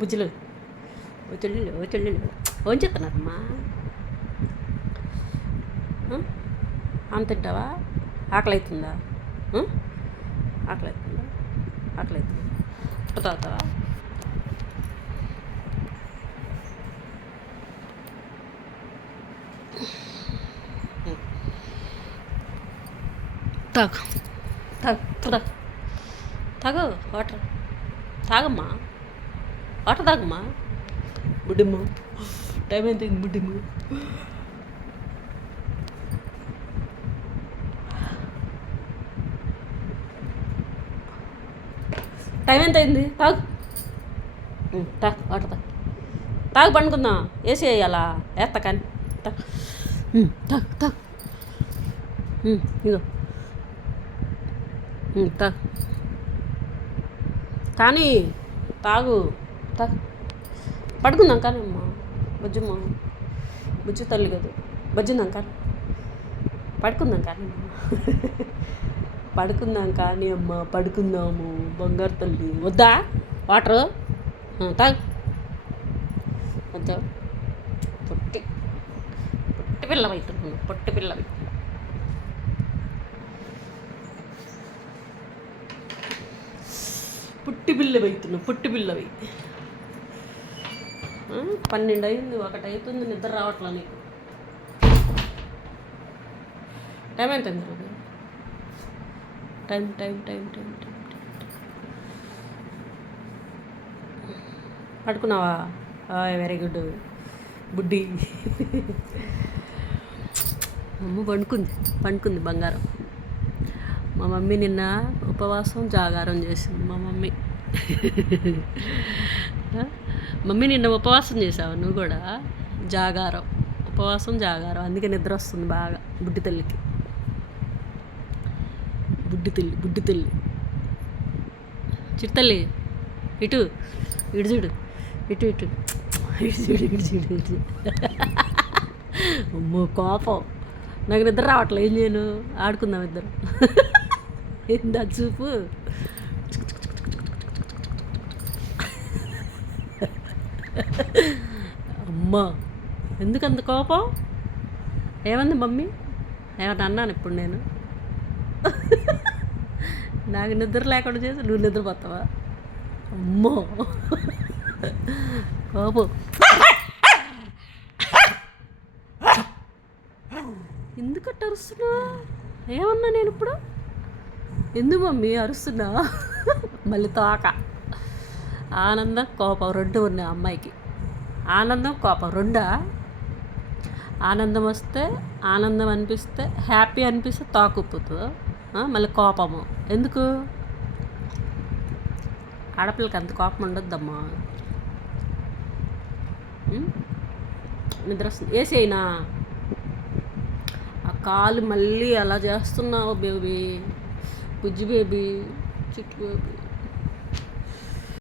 బుజ్జులు చెల్లెలు ఏం చెప్తున్నారమ్మా? అంత తింటావా? ఆకలి అవుతుందా? ఆకలి అవుతుందా? ఆకలి అవుతుందా? పుట్ట తాగుతావా? తాగు తాగు తాగు తాగు వాటర్ తాగమ్మా, వాటర్ తాగమ్మా. బుడ్డమ్మ టైం ఎంత అయింది? బుడ్డమ్మ టైం ఎంత అయింది? తాగు తాగు వాటర్ తాగు తాగు పండుకుందాం. వేసి వేయాలా? వేస్తా కానీ తాగు తాగు తాగు ఇదో తాగు కానీ తాగు తాగు పడుకుందాం కానీ అమ్మ. బుజ్జమ్మ బుజ్జి తల్లి కదా, బజ్జిందాం కానీ పడుకుందాం కానీ అమ్మ. పడుకుందాం కానీ అమ్మ, పడుకుందాము బంగారు తల్లి. వద్దా వాటరు? తాగు వద్దా? పొట్టి పొట్టి పిల్లవి అవుతున్నాను, పొట్టి పిల్లవి. పుట్టి పిల్లవి అవుతున్నావు, పుట్టి పిల్లవి. 12 అయింది, 1 అవుతుంది, నిద్ర రావట్లా నీకు. టైం ఎంత అయింది రోజు? Time time time time time పడుకున్నావా? వెరీ గుడ్ బుడ్డి. అమ్మ పండుకుంది బంగారం. మా మమ్మీ నిన్న ఉపవాసం జాగారం చేసింది. మా మమ్మీ మమ్మీ నిన్న ఉపవాసం చేసావు నువ్వు కూడా? జాగారం, ఉపవాసం జాగారం. అందుకే నిద్ర వస్తుంది బాగా బుడ్డి తల్లికి. బుడ్డి తల్లి చిట్టల్లి. ఇటు చూడు, ఇటు చూడు. అమ్మో కోపం. నాకు నిద్ర రావట్లేదు, ఏం చేయను? ఆడుకుందాం ఇద్దరు. ఏందా చూపు? అమ్మా ఎందుకంత కోపం? ఏమంది మమ్మీ? ఏమన్నా అన్నాను ఇప్పుడు నేను? నాకు నిద్ర లేకుండా చేసి నువ్వు నిద్రపోతావా? అమ్మో కోపం. ఎందుకట్ట అరుస్తున్నా? ఏమన్నా నేను ఇప్పుడు? ఎందుకు మమ్మీ అరుస్తున్నా? మళ్ళీ తోక. ఆనందం కోపం 2 ఉన్నాయి అమ్మాయికి. ఆనందం కోపం 2. ఆనందం వస్తే, ఆనందం అనిపిస్తే, హ్యాపీ అనిపిస్తే తోక ఉప్పుతుంది, మళ్ళీ కోపము. ఎందుకు? ఆడపిల్లకి అంత కోపం ఉండొద్దమ్మా. నిద్ర వస్తుంది, వేసి అయినా. ఆ కాలు మళ్ళీ అలా చేస్తున్నావు బేబీ, బుజ్జి బేబీ, చిట్టు బేబీ.